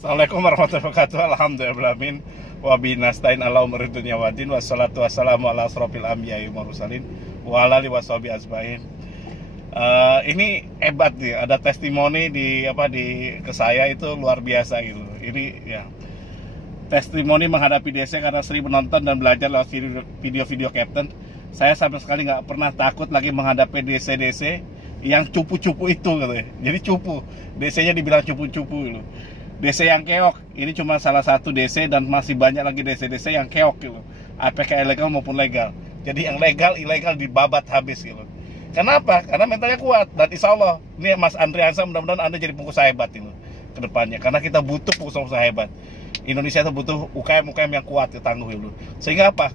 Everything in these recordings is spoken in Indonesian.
Assalamualaikum warahmatullahi wabarakatuh. Alhamdulillahirrahmanirrahim. Wabihi nasta'in ala umuri dunya waddin. Wassalatu wassalamu ala asrofil anbiya'i wal mursalin wa ala alihi washabihi ajmain. Ini hebat nih, ada testimoni di ke saya itu luar biasa gitu. Ini ya testimoni menghadapi DC karena sering menonton dan belajar lewat video-video Captain. Saya sama sekali nggak pernah takut lagi menghadapi DC yang cupu-cupu itu gitu ya. Jadi cupu, DC-nya dibilang cupu-cupu gitu. DC yang keok, ini cuma salah satu DC dan masih banyak lagi DC yang keok gitu. APK ilegal maupun legal. Jadi yang legal, ilegal dibabat habis gitu. Kenapa? Karena mentalnya kuat dan insya Allah ini Mas Andriansa, mudah-mudahan Anda jadi pengusaha hebat itu ke depannya. Karena kita butuh pengusaha hebat. Indonesia itu butuh UKM yang kuat, tangguh itu. Sehingga apa?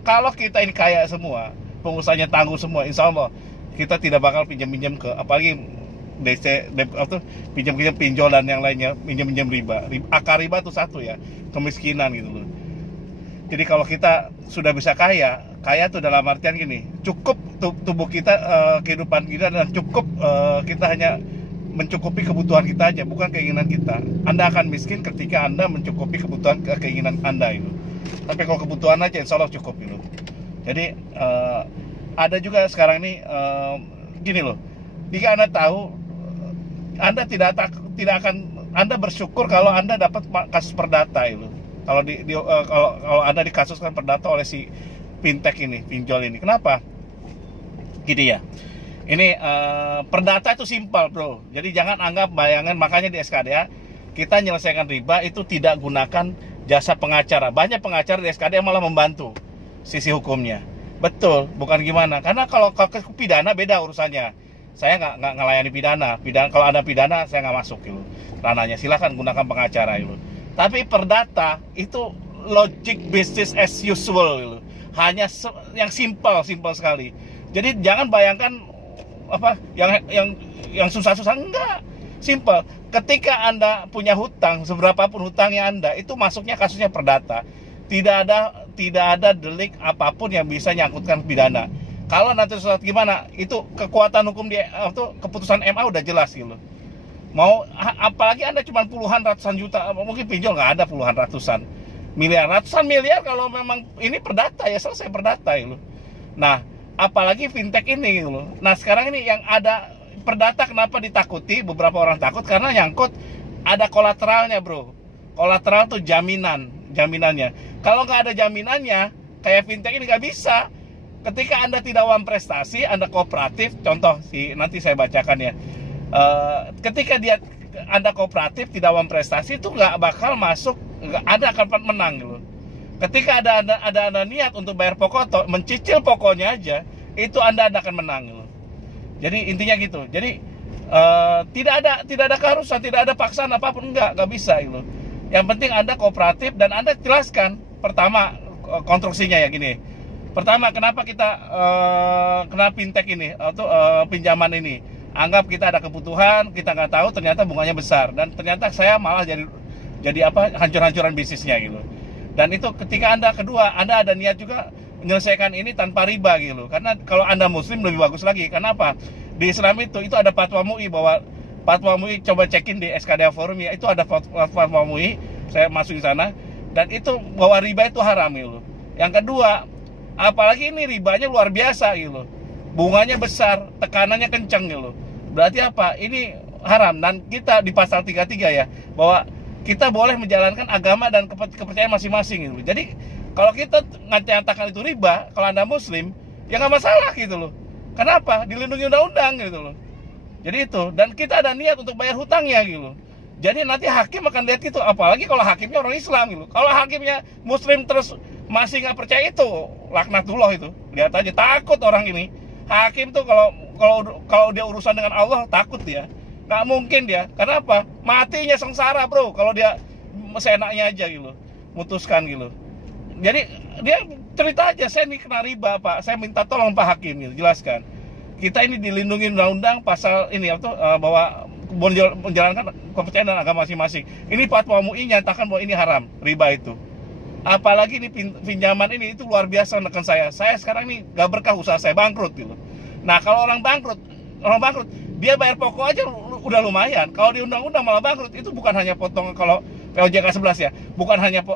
Kalau kita ini kaya semua, pengusahanya tangguh semua, insya Allah kita tidak bakal pinjam-pinjam ke apalagi DC pinjam-pinjam pinjol dan yang lainnya, pinjam-pinjam riba. Akar riba itu satu ya, kemiskinan gitu loh. Jadi kalau kita sudah bisa kaya tuh dalam artian gini, cukup tubuh kita, kehidupan kita dan cukup kita hanya mencukupi kebutuhan kita aja, bukan keinginan kita. Anda akan miskin ketika Anda mencukupi kebutuhan keinginan Anda itu. Tapi kalau kebutuhan aja insya Allah cukup itu. Jadi ada juga sekarang ini gini loh. Jika Anda tahu Anda tidak akan Anda bersyukur kalau Anda dapat kasus perdata itu. Kalau Anda dikasuskan perdata oleh si fintech ini, pinjol ini. Kenapa? Gini ya. Ini perdata itu simpel, bro. Jadi jangan anggap bayangan, makanya di SKDA kita menyelesaikan riba itu tidak gunakan jasa pengacara. Banyak pengacara di SKDA malah membantu sisi hukumnya. Betul, bukan gimana. Karena kalau pidana beda urusannya. Saya nggak ngelayani pidana. Kalau ada pidana saya nggak masuk gitu ranahnya. Silakan gunakan pengacara gitu. Tapi perdata itu logic business as usual gitu. Hanya yang simple sekali. Jadi jangan bayangkan apa yang susah-susah, enggak. Simple. Ketika Anda punya hutang, seberapapun hutangnya Anda, itu masuknya kasusnya perdata. Tidak ada delik apapun yang bisa nyangkutkan pidana. Kalau nanti surat gimana, itu kekuatan hukum di keputusan MA udah jelas gitu. Mau apalagi Anda cuma puluhan ratusan juta, mungkin pinjol nggak ada puluhan ratusan miliar kalau memang ini perdata ya selesai perdata gitu. Nah, apalagi fintech ini gitu. Nah, sekarang ini yang ada perdata kenapa ditakuti, beberapa orang takut karena nyangkut ada kolateralnya, bro. Kolateral tuh jaminannya. Kalau nggak ada jaminannya, kayak fintech ini nggak bisa. Ketika Anda tidak uang prestasi, Anda kooperatif, contoh nanti saya bacakan ya. Ketika Anda kooperatif tidak uang prestasi itu nggak bakal masuk, Anda akan menang gitu. Ketika ada niat untuk bayar pokok, mencicil pokoknya aja, itu Anda akan menang gitu. Jadi intinya gitu. Jadi tidak ada keharusan, tidak ada paksaan apapun, nggak bisa gitu. Yang penting Anda kooperatif dan Anda jelaskan. Pertama konstruksinya ya gini. Pertama, kenapa kita kena fintech ini atau pinjaman ini? Anggap kita ada kebutuhan, kita nggak tahu, ternyata bunganya besar dan ternyata saya malah jadi hancur-hancuran bisnisnya gitu. Dan itu ketika Anda ada niat juga menyelesaikan ini tanpa riba gitu. Karena kalau Anda Muslim lebih bagus lagi. Kenapa? Di Islam itu ada fatwa MUI bahwa fatwa MUI, coba cekin di SKDA Forum ya, itu ada fatwa MUI, saya masuk di sana dan itu bahwa riba itu haram gitu. Yang kedua, apalagi ini ribanya luar biasa gitu. Bunganya besar, tekanannya kencang gitu. Berarti apa? Ini haram dan kita di pasal 33 ya, bahwa kita boleh menjalankan agama dan kepercayaan masing-masing gitu. Jadi kalau kita nyatakan itu riba, kalau Anda Muslim, ya nggak masalah gitu loh. Kenapa? Dilindungi undang-undang gitu loh. Jadi itu, dan kita ada niat untuk bayar hutangnya gitu. Jadi nanti hakim akan lihat itu, apalagi kalau hakimnya orang Islam gitu. Kalau hakimnya Muslim terus masih nggak percaya, itu laknatullah itu. Lihat aja, takut orang ini. Hakim tuh kalau dia urusan dengan Allah takut dia. Nggak mungkin dia. Kenapa? Matinya sengsara, bro. Kalau dia seenaknya aja gitu, mutuskan gitu. Jadi dia cerita aja, saya ini kena riba Pak, saya minta tolong Pak Hakim gitu, jelaskan. Kita ini dilindungi undang-undang pasal ini bahwa menjalankan kepercayaan dan agama masing-masing. Ini fatwa MUI nyatakan bahwa ini haram, riba itu. Apalagi ini pinjaman ini itu luar biasa menekan saya. Saya sekarang ini gak berkah, usaha saya bangkrut gitu. Nah, kalau orang bangkrut dia bayar pokok aja udah lumayan. Kalau di undang-undang malah bangkrut, itu bukan hanya potongan. Kalau POJK 11 ya, bukan hanya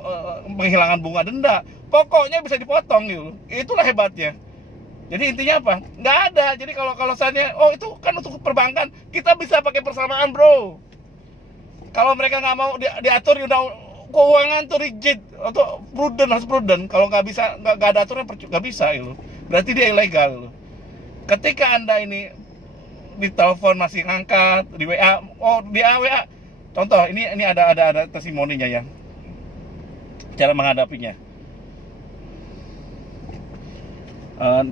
penghilangan bunga denda, pokoknya bisa dipotong gitu. Itulah hebatnya. Jadi intinya apa? Nggak ada. Jadi kalau misalnya, oh itu kan untuk perbankan, kita bisa pakai persamaan bro. Kalau mereka nggak mau diatur di undang keuangan tuh rigid atau prudent, harus prudent. Kalau nggak bisa, nggak ada aturan, nggak bisa gitu. Berarti dia ilegal gitu. Ketika Anda ini di telepon masih ngangkat, di WA, oh di WA, contoh ini ada testimoninya ya, cara menghadapinya.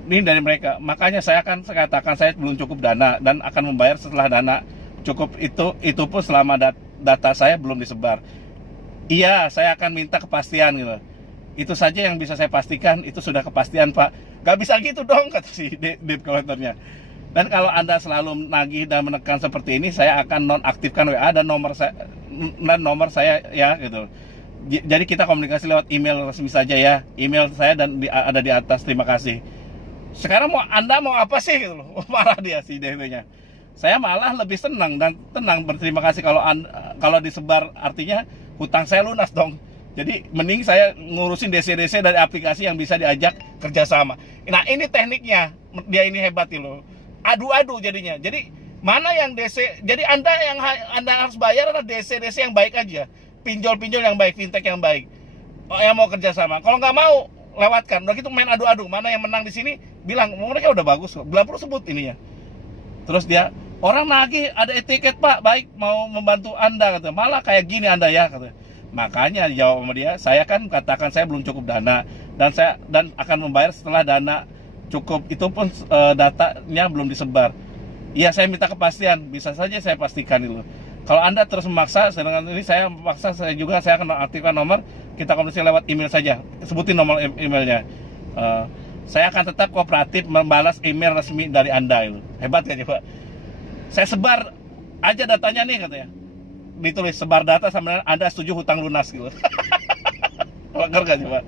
Ini dari mereka, makanya saya akan katakan saya belum cukup dana dan akan membayar setelah dana cukup, itu pun selama data saya belum disebar. Iya, saya akan minta kepastian gitu. Itu saja yang bisa saya pastikan, itu sudah kepastian Pak. Gak bisa gitu dong, kata si debt collectornya. Dan kalau Anda selalu nagih dan menekan seperti ini, saya akan nonaktifkan WA dan nomor saya ya gitu. Jadi kita komunikasi lewat email resmi saja ya. Email saya dan ada di atas, terima kasih. Sekarang Anda mau apa sih gitu loh. Marah dia si DW-nya. Saya malah lebih senang dan tenang, berterima kasih kalau disebar, artinya hutang saya lunas dong. Jadi mending saya ngurusin DC-DC dari aplikasi yang bisa diajak kerjasama. Nah ini tekniknya, dia ini hebat loh. Adu-adu jadinya. Jadi mana yang DC, jadi Anda harus bayar adalah DC-DC yang baik aja. Pinjol-pinjol yang baik, fintech yang baik. Yang mau kerjasama. Kalau nggak mau, lewatkan. Udah gitu main adu-adu. Mana yang menang di sini, bilang mereka udah bagus kok. Bila perlu sebut ininya. Terus dia, orang nagih ada etiket Pak, baik mau membantu Anda kata. Malah kayak gini Anda ya kata. Makanya jawab sama dia, saya kan katakan saya belum cukup dana dan akan membayar setelah dana cukup. Itu pun datanya belum disebar. Iya, saya minta kepastian, bisa saja saya pastikan itu. Kalau Anda terus memaksa, sedangkan ini saya memaksa, saya akan aktifkan nomor, kita komunikasi lewat email saja. Sebutin nomor emailnya. Saya akan tetap kooperatif membalas email resmi dari Anda itu. Hebat kan Pak? Saya sebar aja datanya nih katanya. Ditulis sebar data sampai Anda setuju hutang lunas gitu. Wajar gak coba?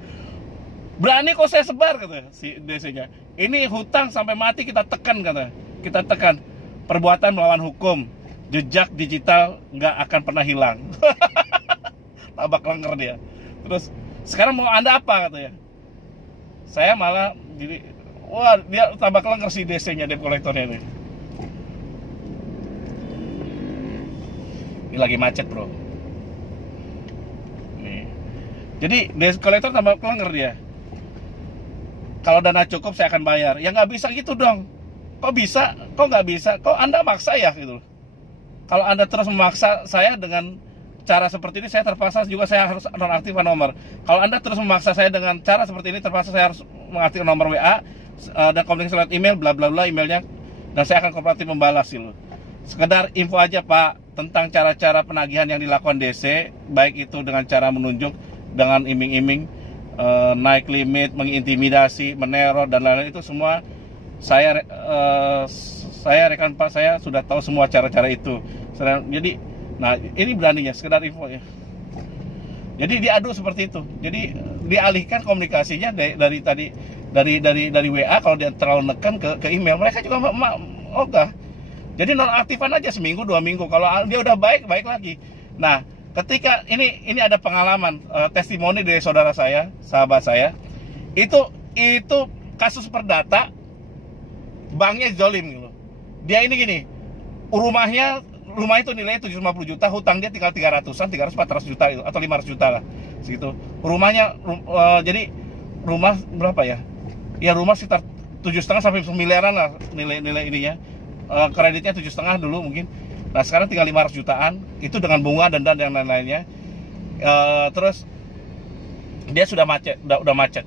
Berani kok saya sebar katanya si DC-nya. Ini hutang sampai mati kita tekan katanya. Kita tekan. Perbuatan melawan hukum. Jejak digital nggak akan pernah hilang. Tabak lenger dia. Terus sekarang mau Anda apa katanya? Saya malah jadi, wah dia tabak lenger si DC-nya, debt collector-nya ini. Ini lagi macet bro. Nih. Jadi debt collector tabak lenger dia. Kalau dana cukup saya akan bayar. Ya nggak bisa gitu dong. Kok bisa? Kok nggak bisa? Kok Anda maksa ya gitu? Kalau Anda terus memaksa saya dengan cara seperti ini, saya terpaksa juga saya harus nonaktifkan nomor. Kalau Anda terus memaksa saya dengan cara seperti ini, terpaksa saya harus mengaktifkan nomor WA dan komunikasi lewat email, bla bla bla emailnya, dan saya akan kooperatif membalas gitu. Sekedar info aja Pak tentang cara-cara penagihan yang dilakukan DC, baik itu dengan cara menunjuk, dengan iming-iming, naik limit, mengintimidasi, meneror dan lain-lain, itu semua saya rekan Pak, saya sudah tahu semua cara-cara itu. Jadi, nah ini beraninya, sekedar info ya. Jadi diadu seperti itu. Jadi dialihkan komunikasinya dari WA, kalau dia terlalu nekan ke email, mereka juga ogah. Jadi nonaktifan aja seminggu 2 minggu. Kalau dia udah baik lagi. Nah, ketika ini ada pengalaman testimoni dari saudara saya, sahabat saya, itu kasus perdata, banknya zolim gitu. Dia ini gini, rumah itu nilainya 750 juta, hutang dia tinggal 400 juta itu, atau 500 juta lah segitu. Rumahnya jadi rumah berapa ya? Ya rumah sekitar 7,5 sampai 9 miliaran lah nilai ininya. Kreditnya 7,5 dulu mungkin. Nah sekarang tinggal 500 jutaan, itu dengan bunga dan yang lain-lainnya. Terus dia sudah macet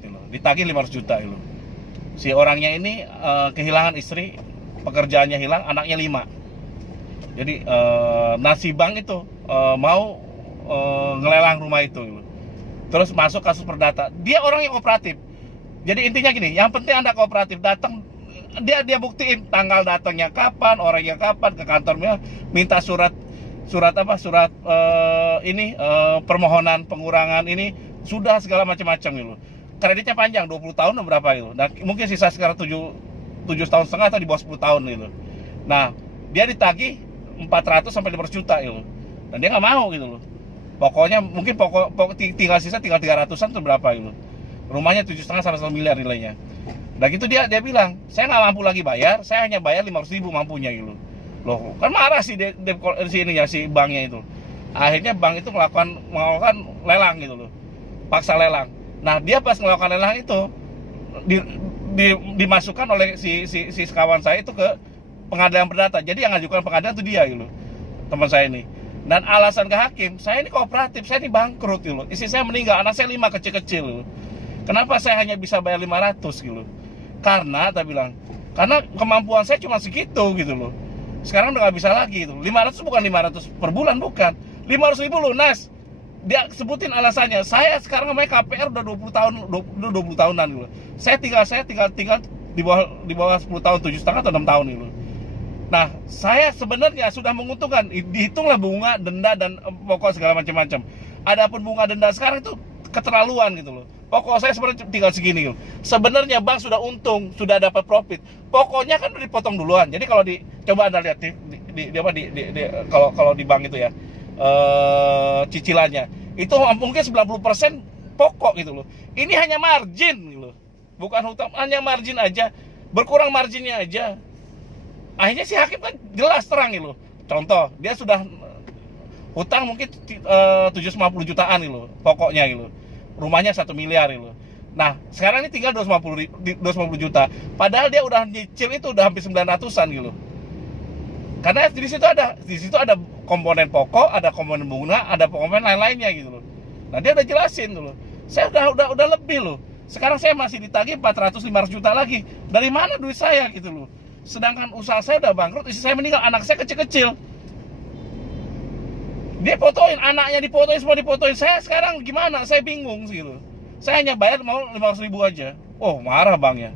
gitu. Ditagih 500 juta gitu. Si orangnya ini kehilangan istri, pekerjaannya hilang, anaknya 5. Jadi si bank itu mau ngelelang rumah itu gitu. Terus masuk kasus perdata. Dia orang yang kooperatif. Jadi intinya gini, yang penting Anda kooperatif, datang, dia buktiin tanggal datangnya kapan, orangnya kapan, ke kantornya, minta surat permohonan pengurangan ini, sudah segala macam-macam gitu. Kreditnya panjang 20 tahun atau berapa gitu. Dan mungkin sisa sekarang 7,5 tahun atau di bawah 10 tahun gitu. Nah, dia ditagih 400 sampai 500 juta gitu. Dan dia nggak mau gitu loh. Pokoknya mungkin tinggal sisa tinggal 300-an tuh berapa gitu. Rumahnya 7,5 sampai 1 miliar nilainya. Dan gitu dia bilang, saya nggak mampu lagi bayar, saya hanya bayar 500.000 mampunya gitu. Loh, kan marah si si banknya itu. Akhirnya bank itu melakukan lelang gitu loh. Paksa lelang. Nah, dia pas melakukan lelang itu dimasukkan oleh si kawan saya itu ke pengadilan perdata. Jadi yang ngajukan pengadilan itu dia gitu. Teman saya ini. Dan alasan ke hakim, saya ini kooperatif, saya ini bangkrut gitu. Istri saya meninggal, anak saya 5 kecil-kecil gitu. Kenapa saya hanya bisa bayar 500 gitu? Karena, tak bilang, karena kemampuan saya cuma segitu gitu loh. Sekarang udah gak bisa lagi gitu. 500 bukan 500 per bulan, bukan. 500.000 lunas. Dia sebutin alasannya. Saya sekarang namanya KPR udah 20 tahun, udah 20 tahunan gitu. Saya tinggal di bawah 10 tahun, 7,5 atau 6 tahun gitu. Nah, saya sebenarnya sudah menguntungkan. Dihitunglah bunga, denda dan pokok segala macam-macam. Adapun bunga denda sekarang itu keterlaluan gitu loh. Pokok saya sebenarnya tinggal segini loh. Sebenarnya bank sudah untung, sudah dapat profit. Pokoknya kan udah dipotong duluan. Jadi kalau coba Anda lihat kalau di bank itu ya, cicilannya itu mungkin 90% pokok gitu loh. Ini hanya margin gitu loh. Bukan hutang, hanya margin aja. Berkurang marginnya aja. Akhirnya si hakim kan jelas terang gitu loh. Contoh, dia sudah hutang mungkin 750 jutaan gitu loh, pokoknya gitu. Rumahnya 1 miliar gitu. Nah, sekarang ini tinggal 250 juta. Padahal dia udah nyicil itu udah hampir 900-an gitu. Karena di situ ada komponen pokok, ada komponen bunga, ada komponen lain-lainnya gitu loh. Nah, dia udah jelasin tuh loh. Saya udah lebih loh. Sekarang saya masih ditagih 400-500 juta lagi. Dari mana duit saya gitu loh. Sedangkan usaha saya udah bangkrut, istri saya meninggal, anak saya kecil-kecil. Dia fotoin, anaknya difotoin, semua difotoin. Saya sekarang gimana? Saya bingung gitu. Saya hanya bayar mau 500.000 aja. Oh, marah banknya.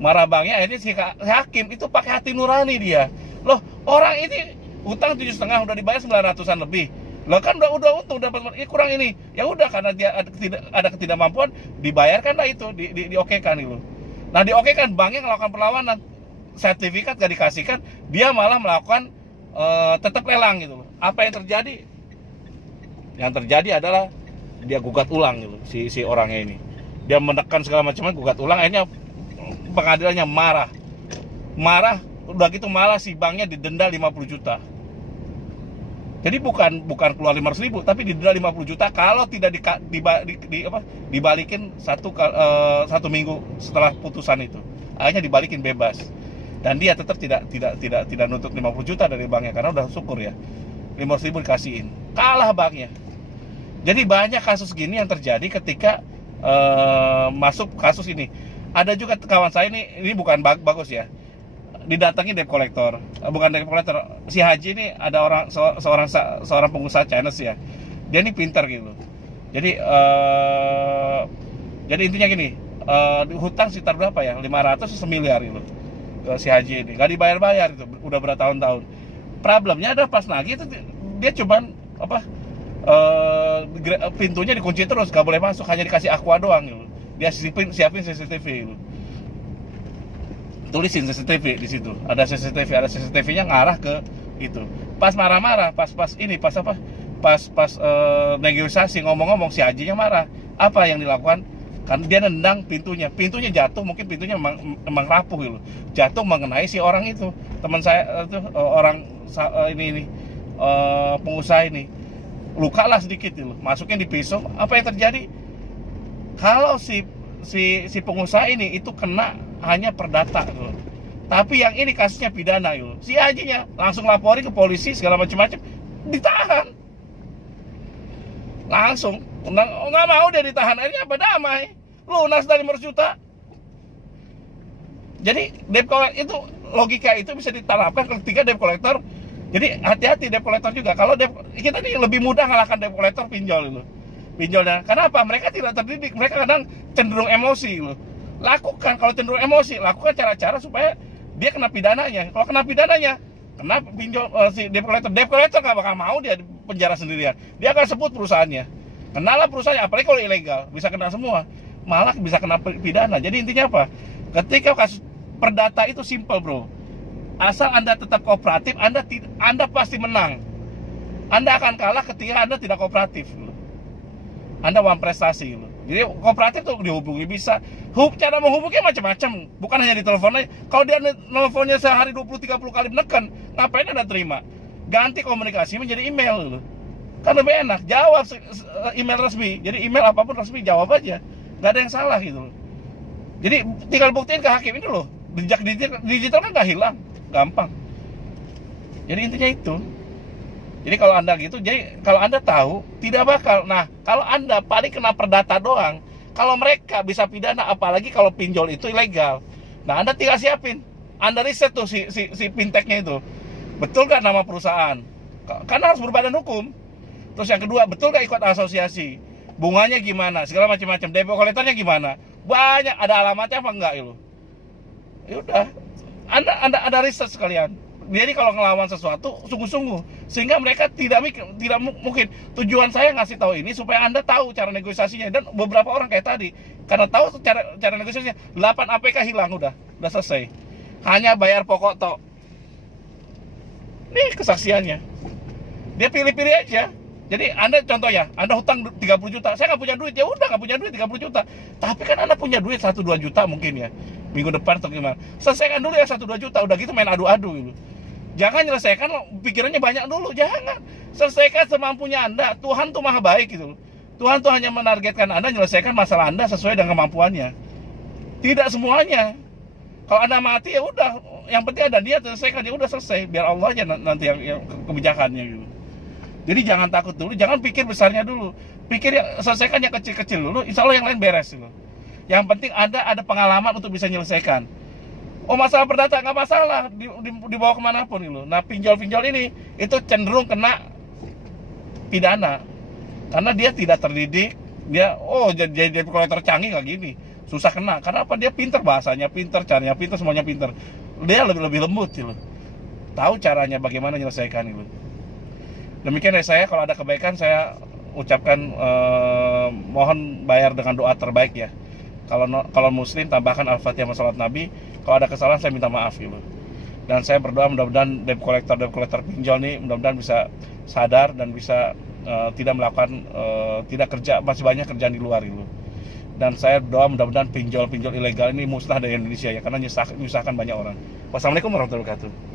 Akhirnya si hakim itu pakai hati nurani dia. Loh, orang ini hutang 7,5 udah dibayar 900-an lebih. Loh kan udah untung dapat kurang ini. Ya udah, karena dia ada ketidakmampuan, dibayarkan lah itu, diokekan gitu. Nah, diokekan, banknya melakukan perlawanan. Sertifikat gak dikasihkan, dia malah melakukan tetap lelang gitu. Apa yang terjadi? Yang terjadi adalah dia gugat ulang gitu, si orangnya ini. Dia menekan segala macamnya, gugat ulang. Akhirnya pengadilannya marah, udah gitu malah si banknya didenda 50 juta. Jadi bukan keluar 500.000, tapi didenda 50 juta kalau tidak dibalikin satu minggu setelah putusan itu. Akhirnya dibalikin bebas. Dan dia tetap tidak nuntut 50 juta dari banknya karena udah syukur ya. 500.000 dikasihin. Kalah banknya. Jadi banyak kasus gini yang terjadi ketika masuk kasus ini. Ada juga kawan saya ini bukan bagus ya. Didatangi debt collector, bukan debt collector. Si Haji ini ada seorang pengusaha Chinese ya. Dia ini pintar gitu. Jadi intinya gini, hutang sekitar berapa ya? 500 miliar gitu. Ke si Haji ini. Gak dibayar-bayar itu, udah bertahun-tahun. Problemnya ada pas nagih itu dia cuman pintunya dikunci terus, gak boleh masuk, hanya dikasih aqua doang gitu. Dia siapin CCTV gitu. Tulisin CCTV di situ. Ada CCTV-nya ngarah ke itu. Pas marah-marah, pas negosiasi ngomong-ngomong, si Hajinya marah. Apa yang dilakukan? Kan dia nendang pintunya jatuh, mungkin pintunya emang rapuh gitu. Jatuh mengenai si orang itu. Teman saya itu pengusaha ini. Luka lah sedikit gitu. Masukin di pisau. Apa yang terjadi? Kalau si pengusaha ini itu kena hanya perdata gitu. Tapi yang ini kasusnya pidana gitu. Si Hajinya langsung laporin ke polisi segala macam-macam, ditahan. Langsung nggak mau dia ditahan, akhirnya apa, damai, lunas dari 500 juta. Jadi debt collector itu, logika itu bisa diterapkan ketika debt collector. Jadi hati-hati debt collector juga. Kalau kita ini lebih mudah ngalahkan debt collector pinjol itu. Pinjolnya. Kenapa? Mereka tidak terdidik. Mereka kadang cenderung emosi gitu. Lakukan, kalau cenderung emosi, lakukan cara-cara supaya dia kena pidananya. Kalau kena pidananya, kena pinjol si debt collector nggak bakal mau dia penjara sendirian. Dia akan sebut perusahaannya. Kenalah perusahaannya, apalagi kalau ilegal, bisa kena semua. Malah bisa kena pidana. Jadi intinya apa? Ketika kasus perdata itu simple, bro. Asal Anda tetap kooperatif, Anda pasti menang. Anda akan kalah ketika Anda tidak kooperatif. Anda want prestasi gitu. Jadi kooperatif tuh dihubungi bisa. Cara menghubungi macam-macam, bukan hanya di teleponnya. Kalau dia nelfonnya sehari 20-30 kali menekan, ngapain Anda terima? Ganti komunikasi menjadi email gitu. Kan lebih enak, jawab email resmi. Jadi email apapun resmi jawab aja. Gak ada yang salah gitu. Jadi tinggal buktiin ke hakim ini loh. Jejak digital kan gak hilang, gampang. Jadi intinya itu. Jadi kalau Anda gitu, jadi kalau Anda tahu tidak bakal. Nah, kalau Anda paling kena perdata doang. Kalau mereka bisa pidana, apalagi kalau pinjol itu ilegal. Nah, Anda tinggal siapin. Anda riset tuh si fintechnya itu. Betul gak nama perusahaan? Karena harus berbadan hukum. Terus yang kedua, betul gak ikut asosiasi? Bunganya gimana? Segala macam-macam. Depo kolektornya gimana? Banyak. Ada alamatnya apa enggak itu? Ya udah. Anda riset sekalian. Jadi kalau ngelawan sesuatu sungguh-sungguh, sehingga mereka tidak mungkin. Tujuan saya ngasih tahu ini supaya Anda tahu cara negosiasinya. Dan beberapa orang kayak tadi, karena tahu cara negosiasinya, 8 APK hilang udah selesai. Hanya bayar pokok tok. Nih kesaksiannya. Dia pilih-pilih aja. Jadi Anda contoh ya, Anda hutang 30 juta, saya nggak punya duit, ya udah nggak punya duit 30 juta. Tapi kan Anda punya duit 1-2 juta mungkin ya, minggu depan atau gimana. Selesaikan dulu ya 1-2 juta, udah gitu main adu-adu gitu. Jangan nyelesaikan pikirannya banyak dulu, jangan. Selesaikan semampunya Anda, Tuhan tuh maha baik gitu. Tuhan tuh hanya menargetkan Anda nyelesaikan masalah Anda sesuai dengan kemampuannya. Tidak semuanya. Kalau Anda mati ya udah, yang penting ada dia selesaikan, ya udah selesai, biar Allah aja nanti yang kebijakannya gitu. Jadi jangan takut dulu, jangan pikir besarnya dulu. Pikir selesaikan yang kecil-kecil dulu, insya Allah yang lain beres gitu. Yang penting ada pengalaman untuk bisa menyelesaikan. Oh masalah perdata nggak masalah, dibawa kemanapun gitu. Nah pinjol-pinjol ini itu cenderung kena pidana karena dia tidak terdidik. Dia jadi kolektor canggih kayak gini, susah kena. Karena apa? Dia pinter bahasanya, pinter caranya, pinter semuanya pinter. Dia lebih lembut gitu. Tahu caranya bagaimana menyelesaikan itu. Demikian dari saya. Kalau ada kebaikan saya ucapkan mohon bayar dengan doa terbaik ya. Kalau muslim tambahkan Al-Fatihah sama salat Nabi. Kalau ada kesalahan saya minta maaf gitu. Dan saya berdoa mudah-mudahan debt collector pinjol nih mudah-mudahan bisa sadar dan bisa tidak melakukan tidak kerja, masih banyak kerjaan di luar gitu. Dan saya berdoa mudah-mudahan pinjol ilegal ini musnah dari Indonesia ya, karena nyusahkan banyak orang. Wassalamualaikum warahmatullahi wabarakatuh.